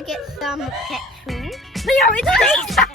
to get some pet food. Leo, it's a pizza!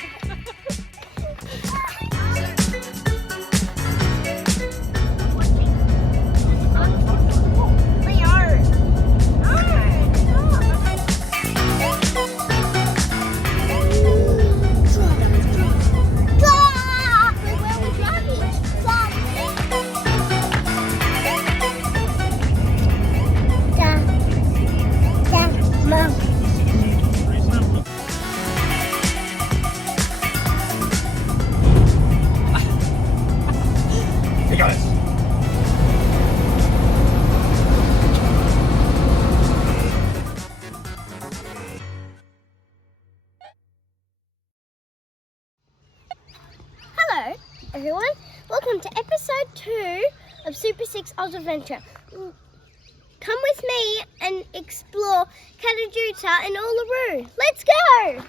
Hey guys. Hello everyone, welcome to episode 2 of Super 6 Oz Adventure. Come with me and explore Kata Tjuta in Uluṟu. Let's go!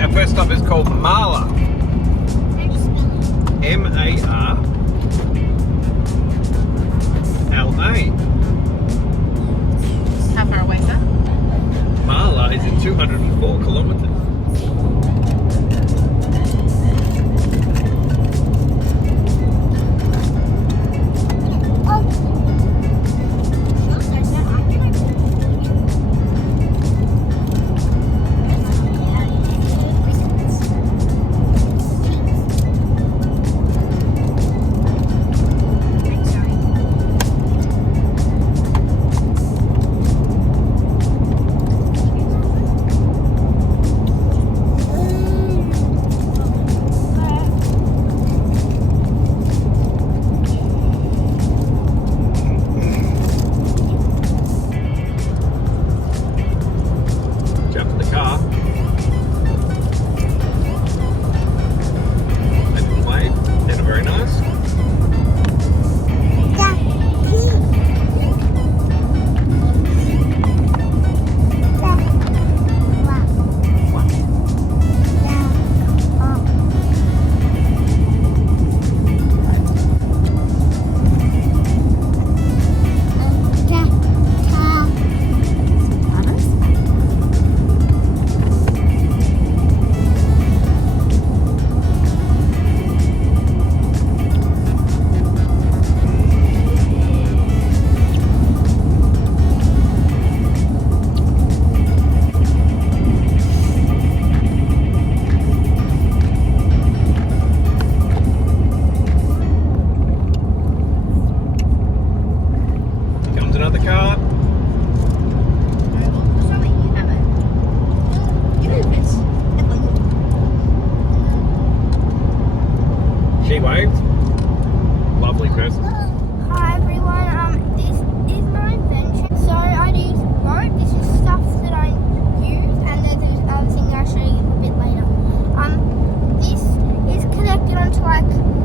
Our first stop is called Marla. M-A-R-L-A. How far away is that? Marla is in 204 kilometres. Another car. She waved. Lovely person. Hi everyone, this is my adventure. So I use rope. This is stuff that I use, and then there's other thing I'll show you a bit later. This is connected onto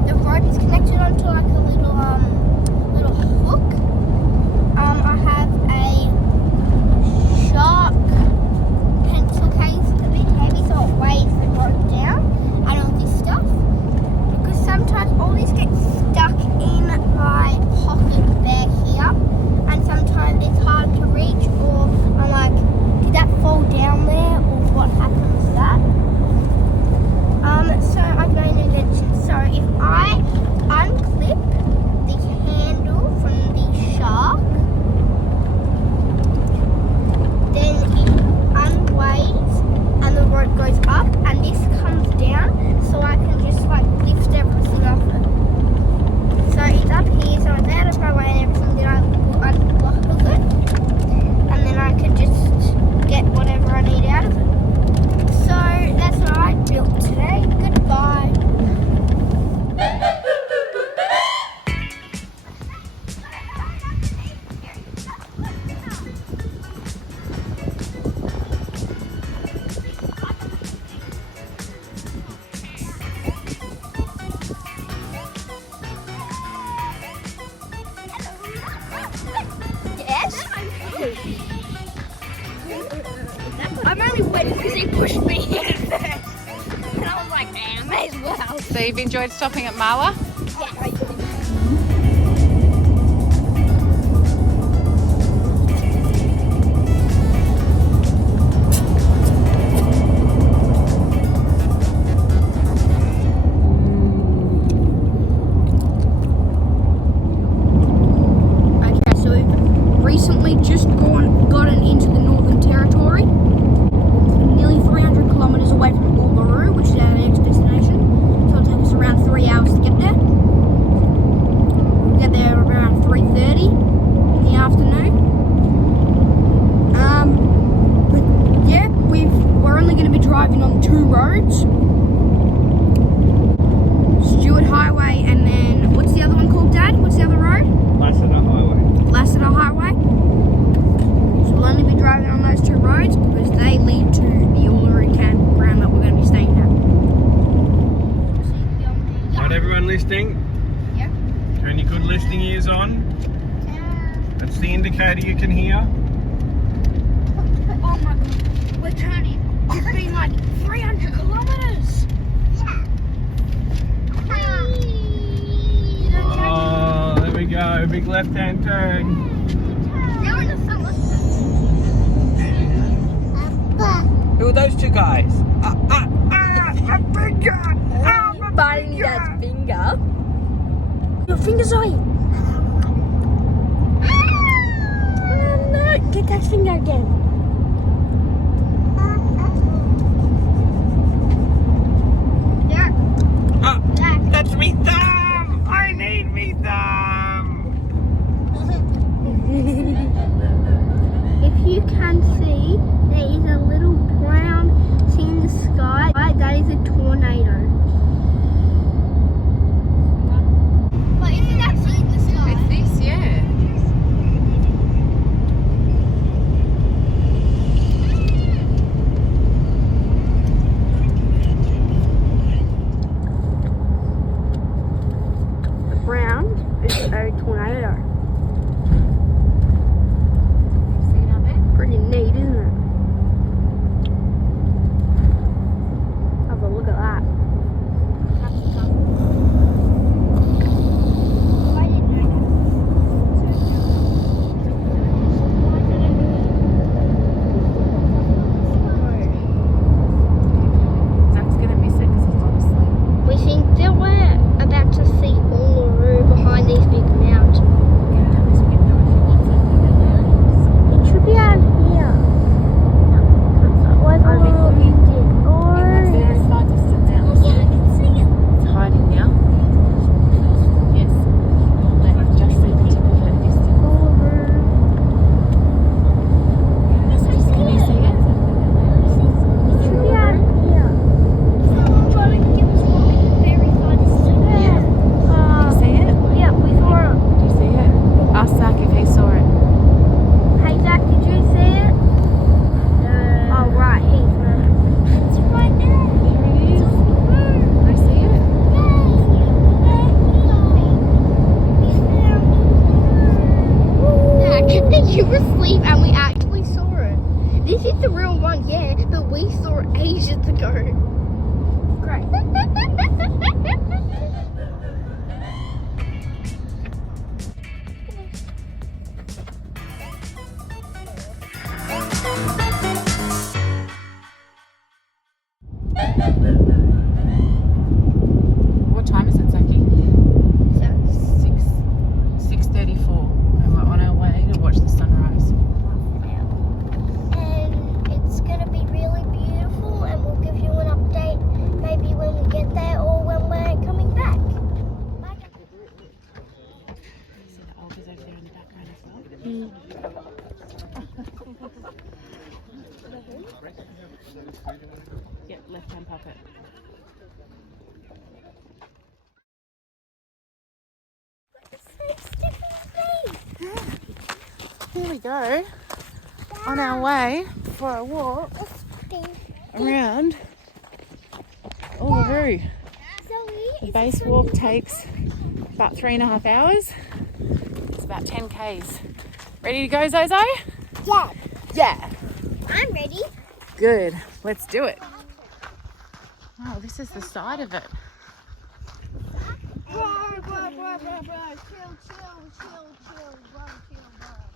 the rope is connected onto a little hook. I have a shark pencil case, a bit heavy, so it weighs the rope down, and all this stuff. Because sometimes all this gets stuck in my pocket bag here, and sometimes it's hard to reach, or I'm like, did that fall down there, or what happened to that? So I've got an invention. So if I unclip the handle from the shark, then it unweighs and the rope goes up, and this comes down, so I can just lift everything off it. So it's up here, so it's out of my way and everything, then I will unlock it, and then I can just get whatever I need out of it. So that's what I built today. Goodbye. Yes? I'm only waiting because he pushed me in first. And I was like, man, I may as well. So you've enjoyed stopping at Marla? Yeah. currently just gotten into the Northern Territory, nearly 300 kilometres away from Uluṟu, which is our next destination. So it'll take us around 3 hours to get there. We'll get there around 3:30 in the afternoon. But yeah, we're only going to be driving on 2 roads. Stewart Highway and then, what's the other one called, Dad? What's the other road? Lassiter Highway. Lassiter Highway. So we'll only be driving on those 2 roads because they lead to the Uluṟu campground that we're going to be staying at. Got everyone listening? Yep. Turn your good listening ears on. That's the indicator you can hear. Oh my god, we're turning. It's been like 300 kilometres. Oh, there we go. Big left-hand turn. Who are those 2 guys? A finger! Biting Dad's finger. Your finger, Zoe. No, get that finger again. That's me thumb! I need me thumb! If you can see, there is a little brown thing in the sky. That is a tornado. But isn't that thing in the sky? It's this, yeah. The brown is a tornado. See it out there? Pretty neat, isn't it? Have a look at that. Zach's gonna miss it because he's gone to sleep. We think that we're about to see Uluṟu behind these big mountains. Get out this window if you want something. It should be out here. Where's Over Uluṟu? here. Or It's very far distant now. yeah, I can see it. It's hiding now. Yes. I've just seen the tip of it distant. Yes, I see Can you it. see it? It should be out here. Someone trying to give us one very far distance. Do you see it? Yeah, we saw it. Do you see it? Ask Zach if he saw it. Hey Zach, did you see it? Oh right, it's right there. There it is. I see it. You were asleep and we actually saw it. This is the real one, yeah, but we saw it ages ago. Great. What time is it, Zachy? So, 6:34, and we're on our way to watch the sunrise. and it's gonna be really beautiful, and we'll give you an update maybe when we get there or when we're coming back. See the ogres over there in the background as well. Yep, left-hand puppet. Here we go, on our way for a walk around Uluṟu. The base walk takes about 3.5 hours. It's about 10 k's. Ready to go, Zozo? Yeah, Yeah. I'm ready. Good. Let's do it. Oh, this is the side of it. Bro. Chill, bro.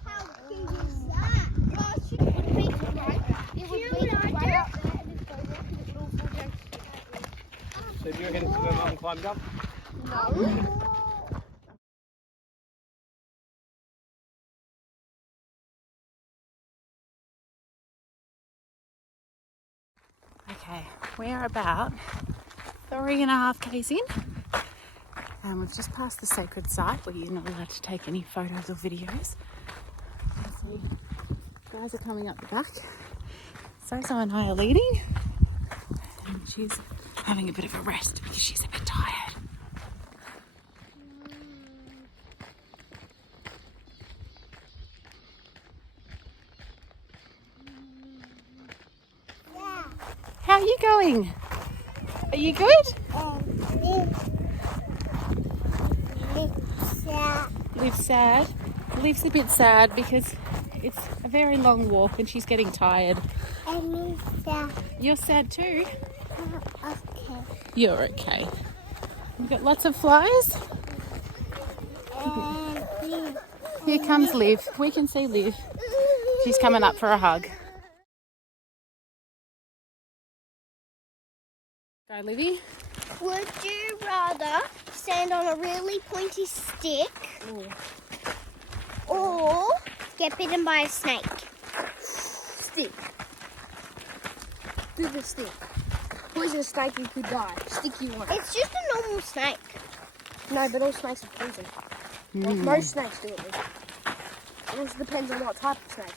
How big is that? Bro, it would be right up there. So do you reckon it's the mountain climbed up? No. We're about 3.5 k's in, and we've just passed the sacred site where you're not allowed to take any photos or videos. See, guys are coming up the back. Zozo and I are leading, and she's having a bit of a rest because she's a bit tired. How are you going? Are you good? Liv's sad. Liv's a bit sad because it's a very long walk and she's getting tired. You're sad too? Okay. You're okay. We've got lots of flies. Here comes Liv. We can see Liv. She's coming up for a hug. Go, Livy. Would you rather stand on a really pointy stick or get bitten by a snake? Stick. Do the stick. Poison snake, you could die. Stick you want. It's just a normal snake. No, but all snakes are poison. Like most snakes do at least. It also depends on what type of snake.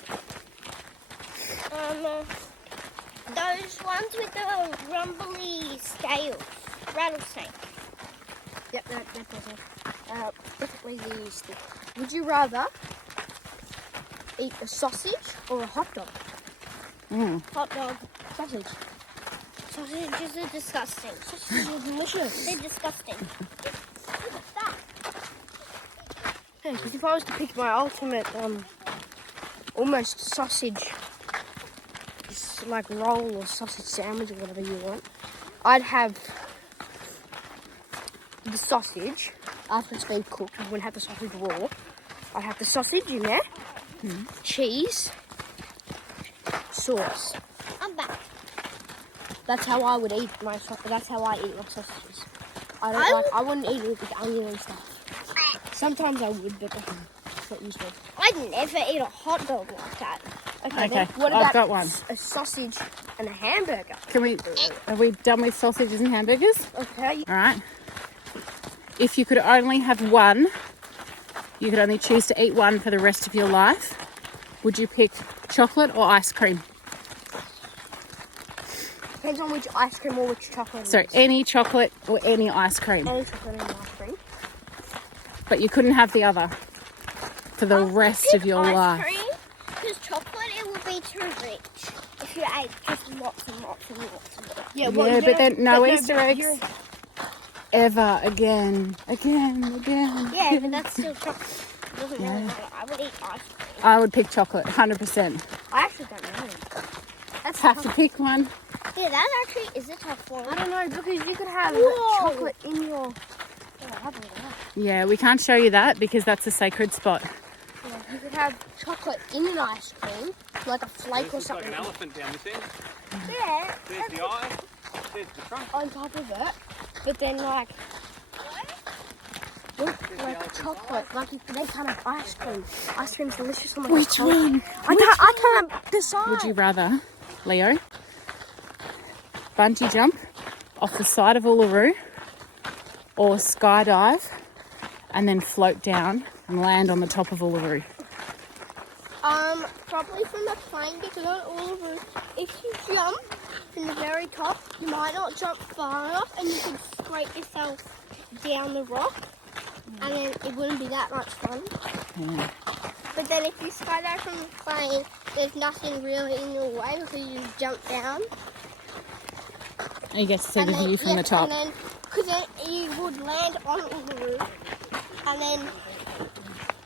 Those ones with the rumbly scales. Rattlesnake. Yep, that poison. Definitely the stick. Would you rather eat a sausage or a hot dog? Hot dog. Sausage. Sausages are disgusting. Sausages are delicious. They're disgusting. Look at that. Yeah, because if I was to pick my ultimate, almost sausage, like roll or sausage sandwich or whatever you want, I'd have the sausage after it's been cooked. I wouldn't have the sausage raw. I'd have the sausage in there, cheese, sauce. I'm back. That's how I would eat my sausage. That's how I eat my sausages. I wouldn't eat it with onion and stuff. Sometimes I would, but not usually. I'd never eat a hot dog like that. Okay, then what about I've got one. a sausage and a hamburger? Are we done with sausages and hamburgers? Okay. All right. If you could only have one, you could only choose to eat one for the rest of your life, would you pick chocolate or ice cream? Depends on which ice cream or which chocolate. So it is. any chocolate or any ice cream, Any chocolate and ice cream. but you couldn't have the other for the rest of your life. Because chocolate, it would be too rich if you ate just lots and lots and lots and lots. Yeah, Yeah, but then no Easter but eggs ever again. Yeah, but that's still chocolate. It doesn't really matter. I would eat ice cream. I would pick chocolate, 100%. I actually don't know. That's Have to pick one. Yeah, that actually is a tough one. I don't know, because you could have Whoa. chocolate in your... Oh, I don't know. Yeah, we can't show you that because that's a sacred spot. Yeah, you could have chocolate in an ice cream, like a flake or Looks like something. an elephant down this end. Yeah. There's the eye. There's the trunk. On top of it, but then like chocolate, like they can't have ice cream. Ice cream's delicious on the Which one? I can't decide. Would you rather, Leo, bungee jump off the side of Uluṟu or skydive and then float down and land on the top of Uluṟu? Probably from the plane because on Uluṟu, if you jump from the very top, you might not jump far enough and you could scrape yourself down the rock and then it wouldn't be that much fun. Yeah. But then if you skydive from the plane, there's nothing really in your way because you just jump down. And you get to see the view from the top. Because then you would land on Uluṟu and then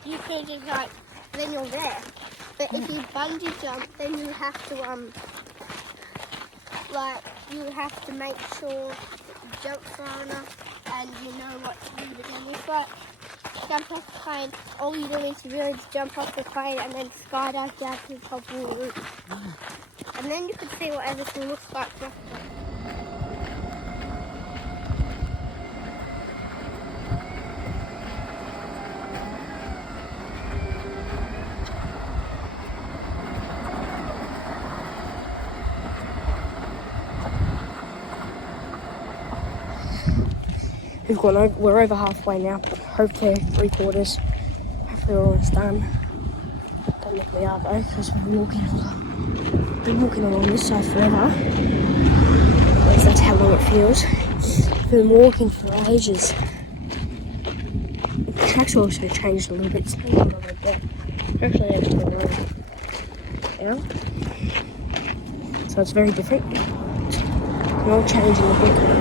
you could just then you're there. But if you bungee jump, then you have to you have to make sure you jump far enough and you know what to do. But then if you jump off the plane, all you do is really just jump off the plane and then skydive down to the top of Uluṟu. And then you can see what everything looks like. We're over halfway now. Hopefully 3/4. Hopefully we're almost done. Don't think we are though, because we've been walking along this side forever. At least that's how long it feels. We've been walking for ages. The track's also changed a little bit. It's changed a little bit. Actually, next to the road. Yeah. So it's very different. We're all changing a bit now.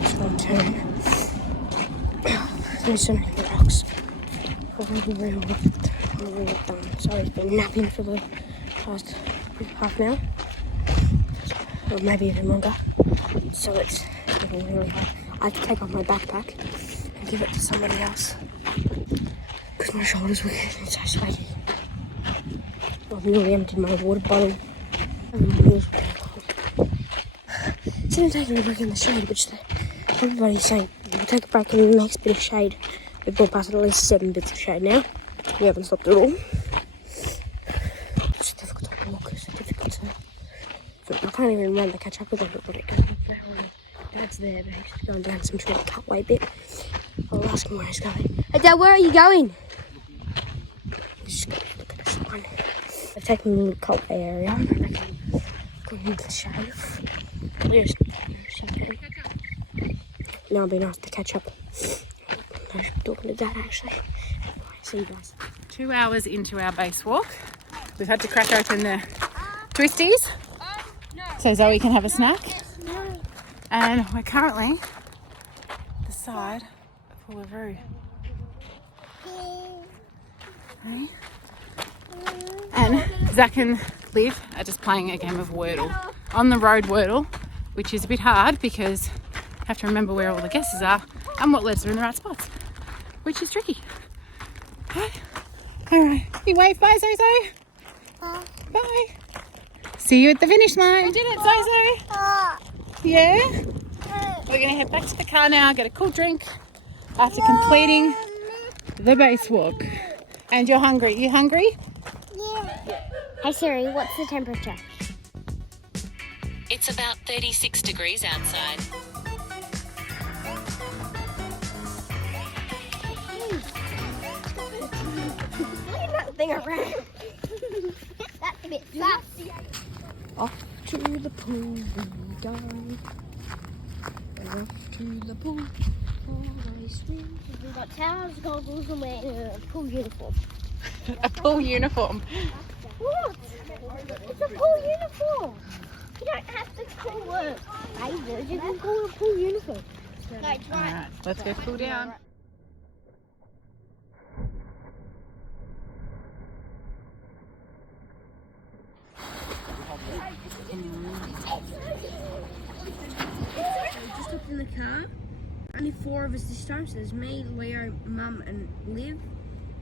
It's one turn. There's so many rocks. We're all done. Sorry, it's been napping for the past half an hour. Or maybe even longer. So it's getting really hard. I have to take off my backpack and give it to somebody else. Because my shoulders were getting so sweaty. I've nearly emptied my water bottle. And my wheels were getting cold. Instead of taking a break in the shade, which everybody's saying, we'll take a break in the next bit of shade. We've gone past at least 7 bits of shade now. We haven't stopped at all. It's difficult to walk, it's difficult to... I can't even run to catch up with everybody. Dad's there, but he's going down some sort of cutway bit. I'll ask him where he's going. Hey Dad, where are you going? Just look at the sign. I've taken a little cutway area. I reckon going into the shade. There's something. Now it'll be nice to catch up. I should be talking to Dad actually. See you guys. 2 hours into our base walk. We've had to crack open the twisties so Zoe can have a snack. And we're currently the side of Uluṟu. Okay. And Zach and Liv are just playing a game of Wordle. On the road Wordle, which is a bit hard because you have to remember where all the guesses are and what letters are in the right spots, which is tricky. Okay. All right. You wave bye, Zozo. Bye. See you at the finish line. We did it, Zozo. Yeah? We're going to head back to the car now, get a cool drink after completing the base walk. And you're hungry. You hungry? Yeah. Hey Siri, what's the temperature? It's about 36 degrees outside. Thing around. That's a bit fast. Off to the pool we dive. Off to the pool. We've got towels, goggles, and we're a pool uniform. A pool uniform. What? It's a pool uniform. You don't have to call it bathers. You can call it a pool uniform. No, it's right. All right, let's go cool down. Just hopped in the car. Only 4 of us this time, so there's me, Leo, Mum and Liv.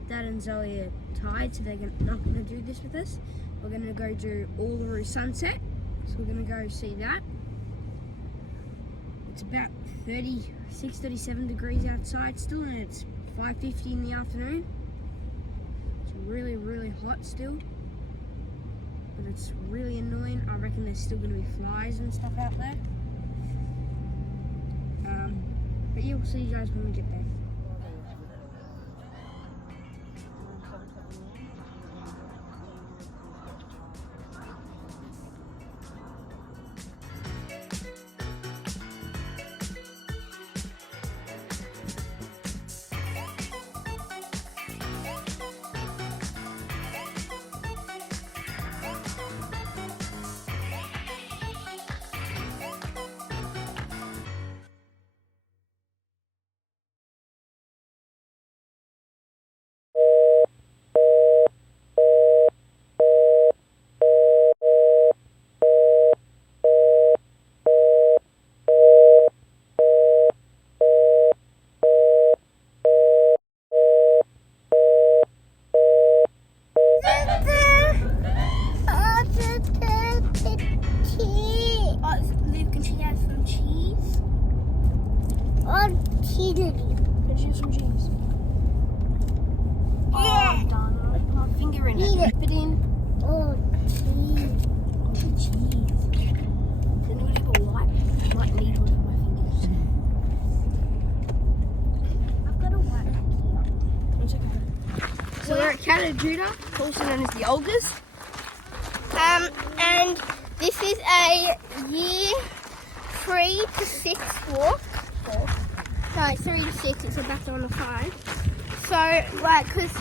Dad and Zoe are tired, so they're not going to do this with us. We're going to go do Uluṟu sunset, so we're going to go see that. It's about 36, 37 degrees outside still, and it's 5:50 in the afternoon. It's really, really hot still, but it's really annoying. I reckon there's still going to be flies and stuff out there. But yeah, we'll see you guys when we get there. So we're at Kata Tjuta, also known as the Ogres. And this is a year 3 to 6 walk. No, 3 to 6. It's about on the 5. So, like, because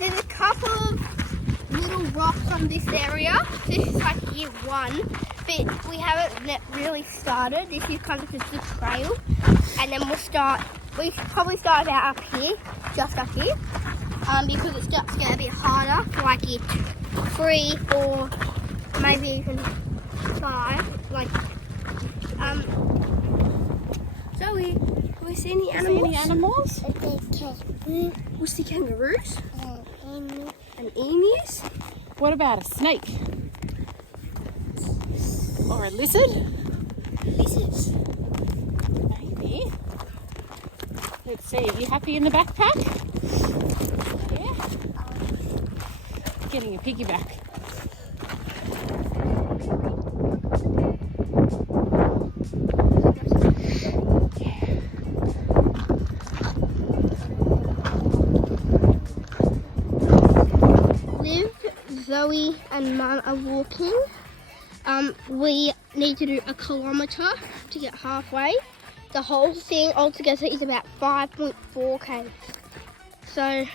there's a couple of little rocks on this area. This is like year 1, but we haven't really started. This is kind of just the trail, and then we'll start. We should probably start about up here, just up here, because it starts to get a bit harder for like year 3 or maybe even 5. Like, Zoe, do we see any animals? We see kangaroos And emus? What about a snake? Or a lizard? lizards. Maybe. Let's see, are you happy in the backpack? Yeah? Getting a piggyback. Liv, Zoe and Mum are walking. We need to do a kilometre to get halfway. The whole thing altogether is about 5.4 km. So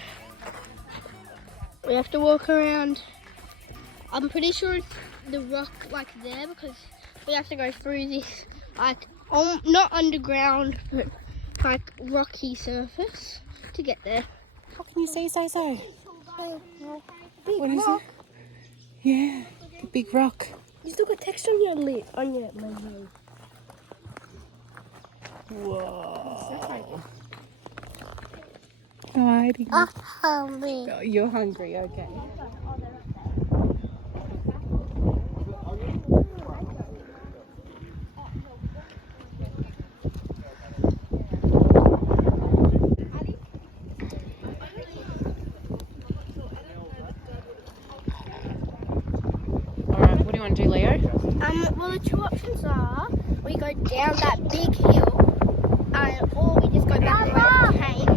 we have to walk around. I'm pretty sure it's the rock like there, because we have to go through this like not underground but like rocky surface to get there. What can you see, so? Big What is rock. it? Yeah, the big rock. You still got text on your lid, on your menu. Whoa. Hiding. Hungry. Oh, you're hungry, okay. Alright, what do you want to do, Leo? Well, the 2 options are we go down that big hill, or we just go back around the cave.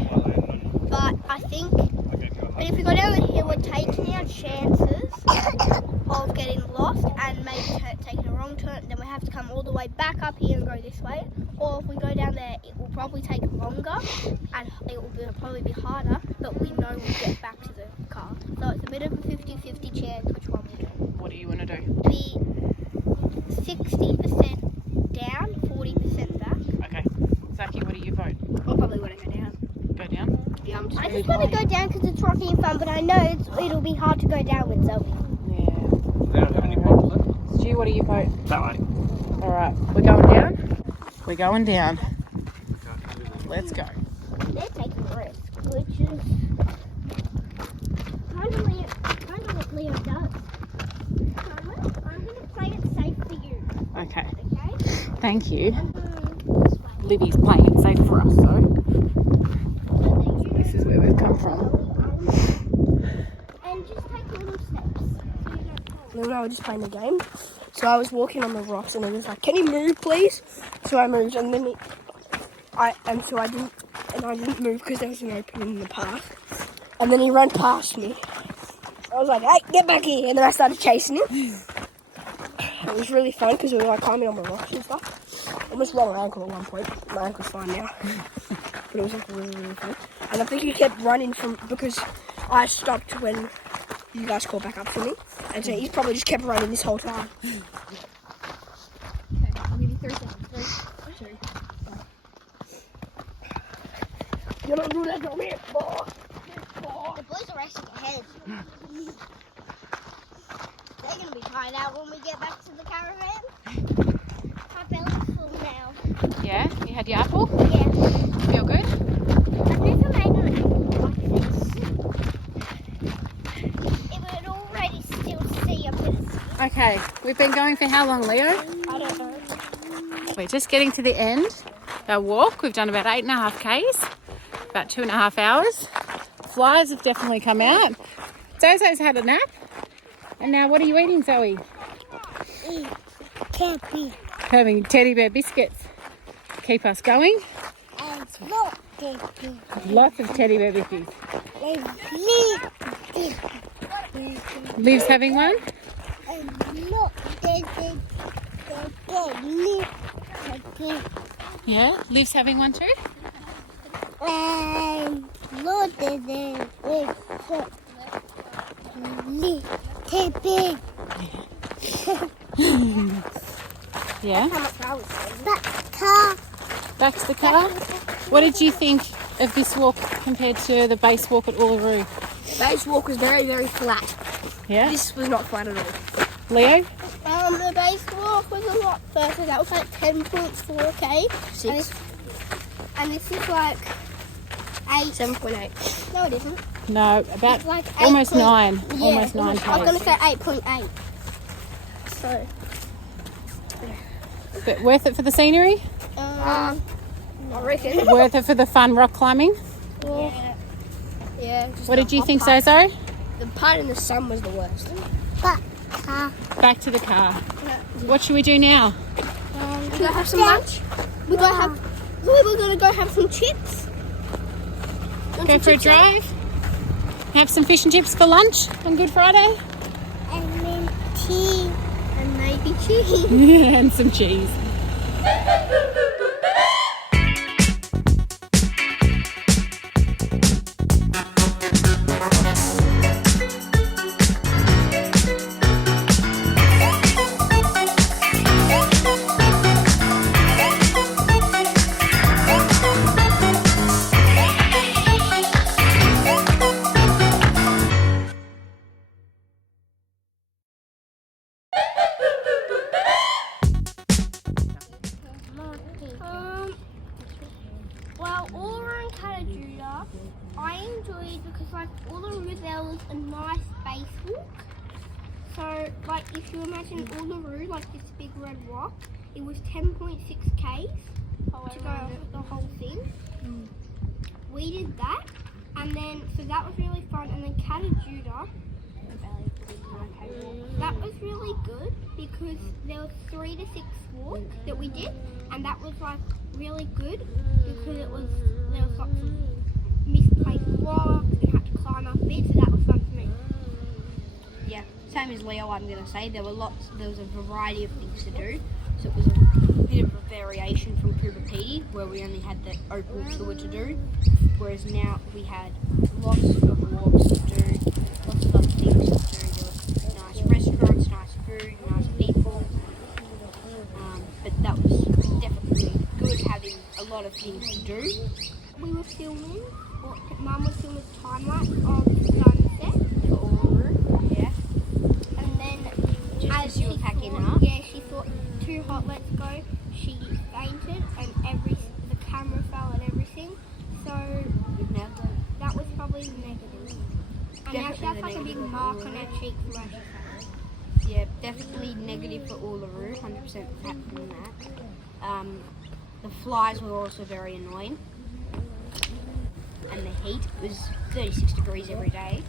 But I think, but if we go down the hill, we're taking our chances of getting lost and maybe taking a wrong turn. Then we have to come all the way back up here and go this way. Or if we go down there, it will probably take longer and it will probably be harder. But we know we'll get back to the car. So it's a bit of a 50-50 chance which one we do. What do you want to do? Be 60% down, 40% back. Okay. Zaki, what do you vote? I probably want to go down. Go down? Yeah, I just want to go down because it's rocky and fun, but I know it'll be hard to go down with Zoe. Yeah. They don't have any problems. Stu, what do you vote? That way. Alright, we're going down? We're going down. Let's go. They're taking a risk, which is kind of what Leo does. So I'm going to play it safe for you, Okay. okay? Thank you. This way. Libby's playing it safe for us, so So that you this is where we've come from. and just take little steps so you don't fall. Lou and I were just playing the game. So I was walking on the rocks and he was like, "Can you move, please?" So I moved, and then I didn't move because there was an opening in the path. And then he ran past me. I was like, "Hey, get back here!" And then I started chasing him. It was really fun because we were like climbing on the rocks and stuff. Almost rolled my ankle at one point. My ankle's fine now. But it was like really, really fun. And I think he kept running because I stopped when you guys called back up for me. And so he's probably just kept running this whole time. Okay, I'll give you 3 seconds. 3, 2, 1. You don't do that to me, boy. The boys are racing ahead. They're going to be tired out when we get back to the caravan. My belly's full now. Yeah? You had your apple? Yeah. Feel good? I've never made an apple like this. It would already still see a bit of skin. Okay, we've been going for how long, Leo? I don't know. We're just getting to the end of our walk. We've done about 8.5 k's, about 2.5 hours. Flies have definitely come out. Zozo's had a nap. And now what are you eating, Zoe? Campy. Having teddy bear biscuits. Keep us going. And not campy. Lots of teddy bear biscuits. There's meat. Liv's having one? Yeah, Liv's having one too? And look at it. It's big. Yeah. That car. Back to the car. What did you think of this walk compared to the base walk at Uluṟu? Base walk was very, very flat. Yeah. This was not flat at all. Leo? The base walk was a lot further. That was like 10.4k. 6. And this is like 8. 7.8. No, it isn't. No, about It's like almost 8. 9. Yeah, Almost 9 I was going k's. to say 8.8. So, But worth it for the scenery? I reckon. Worth it for the fun rock climbing? yeah. Yeah. just What the did you hot think, part. Zozo? The part in the sun was the worst. Back to the car. What should we do now? Should I have some lunch? We're going to go have some chips. Go for a drive? Have some fish and chips for lunch on Good Friday? And then tea. And maybe cheese. And some cheese. Well, Uluṟu Kata Tjuta, I enjoyed because like Uluṟu there was a nice base walk. So like if you imagine Uluṟu like this big red rock, it was 10.6 k's to go off the whole thing. We did that, and then so that was really fun. And then Kata Tjuta, that was really good because there was 3 to 6 walks that we did, and that was like really good because there was lots of misplaced blocks and had to climb up a bit, so that was fun for me. Yeah, same as Leo, I'm going to say. There was a variety of things to do. So it was a bit of a variation from Pubapedi, where we only had the open tour to do. Whereas now we had lots of walks to do, lots of other things to do. There was nice restaurants, nice food, nice people. But that was definitely good, having a lot of things to do. We were filming, or Mum was filming a time lapse of the sunset For Uluṟu, yeah. and then Just as you were she packing thought, up. yeah, she thought too hot, let's go. She fainted and the camera fell and everything. So that was probably negative. And now she has like a big mark on her cheek from where she fell. Yeah, definitely negative for Uluṟu, 100% happy on that. The flies were also very annoying. And the heat was 36 degrees every day.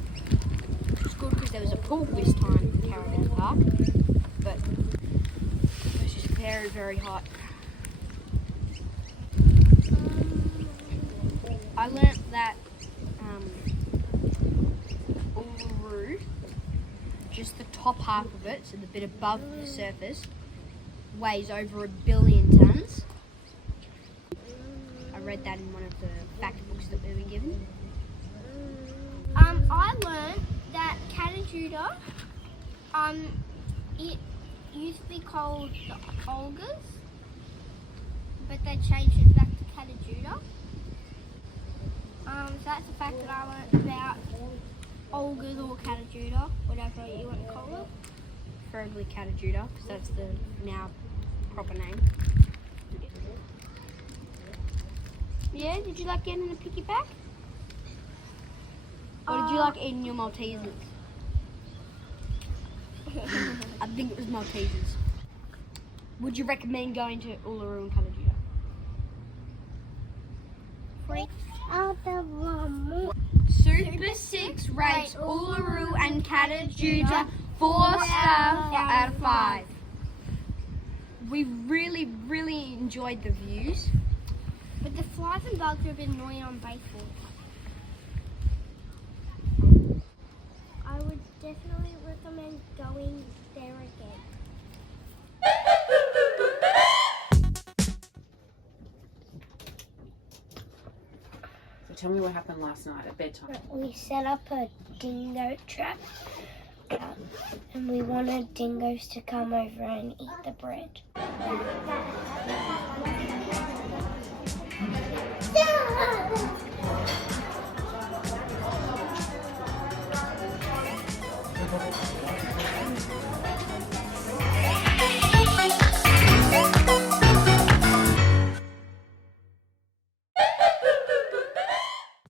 Which was good because there was a pool this time in Caravan Park. But it was just very, very hot. I learnt that Uluṟu, just the top half of it, so the bit above the surface, weighs over 1 billion tons. I read that in one of the fact books that we've been given. I learned that Kata Tjuta, it used to be called the Olgas, but they changed it back to Kata Tjuta. So that's the fact that I learned about Olgas or Kata Tjuta, whatever you want to call it. Preferably Kata Tjuta, because that's the now proper name. Yeah, did you like getting a piggyback? Or did you like eating your Maltesers? I think it was Maltesers. Would you recommend going to Uluṟu and Kata Tjuta? Super 6 rates Uluṟu and Kata Tjuta 4 stars out of 5. We really, really enjoyed the views. But the flies and bugs are a bit annoying on base walk. tell me what happened last night at bedtime. We set up a dingo trap and we wanted dingoes to come over and eat the bread.